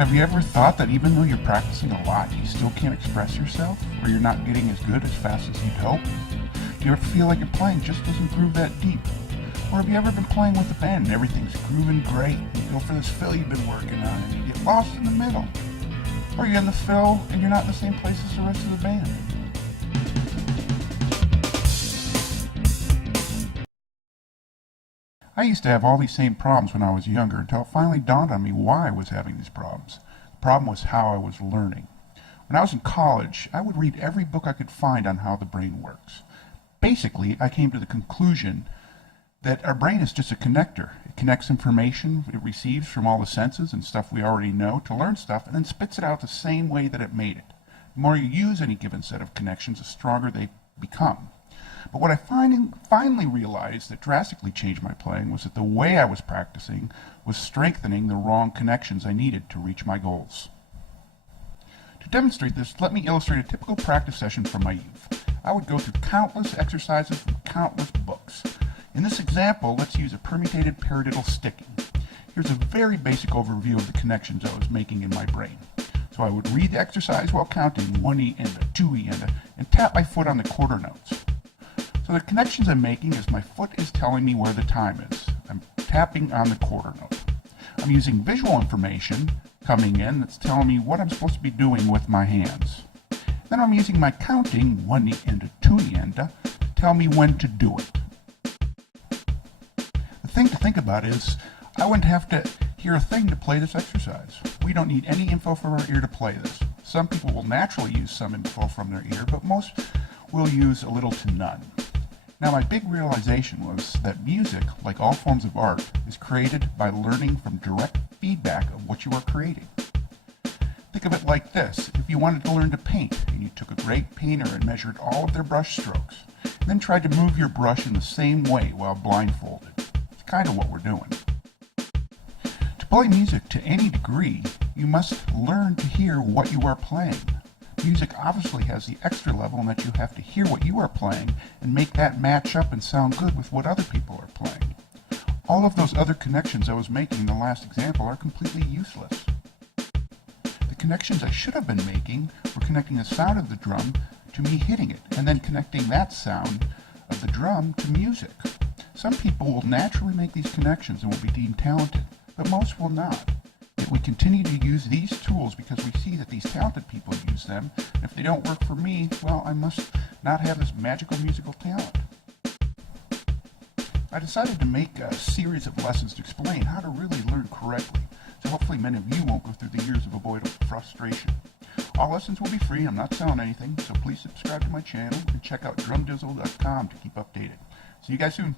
Have you ever thought that even though you're practicing a lot, you still can't express yourself, or you're not getting as good as fast as you'd hope? Do you ever feel like your playing just doesn't groove that deep? Or have you ever been playing with a band and everything's grooving great? You go for this fill you've been working on and you get lost in the middle. Or you're in the fill and you're not in the same place as the rest of the band. I used to have all these same problems when I was younger until it finally dawned on me why I was having these problems. The problem was how I was learning. When I was in college, I would read every book I could find on how the brain works. Basically, I came to the conclusion that our brain is just a connector. It connects information it receives from all the senses and stuff we already know to learn stuff, and then spits it out the same way that it made it. The more you use any given set of connections, the stronger they become. But what I finally realized that drastically changed my playing was that the way I was practicing was strengthening the wrong connections I needed to reach my goals. To demonstrate this, let me illustrate a typical practice session from my youth. I would go through countless exercises from countless books. In this example, let's use a permutated paradiddle sticking. Here's a very basic overview of the connections I was making in my brain. So I would read the exercise while counting 1E and a 2E and tap my foot on the quarter notes. So the connections I'm making is my foot is telling me where the time is. I'm tapping on the quarter note. I'm using visual information coming in that's telling me what I'm supposed to be doing with my hands. Then I'm using my counting 1E and a 2E and to tell me when to do it. The thing to think about is I wouldn't have to hear a thing to play this exercise. We don't need any info from our ear to play this. Some people will naturally use some info from their ear, but most will use a little to none. Now, my big realization was that music, like all forms of art, is created by learning from direct feedback of what you are creating. Think of it like this. If you wanted to learn to paint, and you took a great painter and measured all of their brush strokes, and then tried to move your brush in the same way while blindfolded. It's kind of what we're doing. To play music to any degree, you must learn to hear what you are playing. Music obviously has the extra level in that you have to hear what you are playing and make that match up and sound good with what other people are playing. All of those other connections I was making in the last example are completely useless. The connections I should have been making were connecting the sound of the drum to me hitting it, and then connecting that sound of the drum to music. Some people will naturally make these connections and will be deemed talented, but most will not. Yet we continue to use these tools because we see that these talented people use them, and if they don't work for me, well, I must not have this magical musical talent. I decided to make a series of lessons to explain how to really learn correctly, so hopefully many of you won't go through the years of avoidable frustration. All lessons will be free. I'm not selling anything, so please subscribe to my channel and check out drumdizzle.com to keep updated. See you guys soon.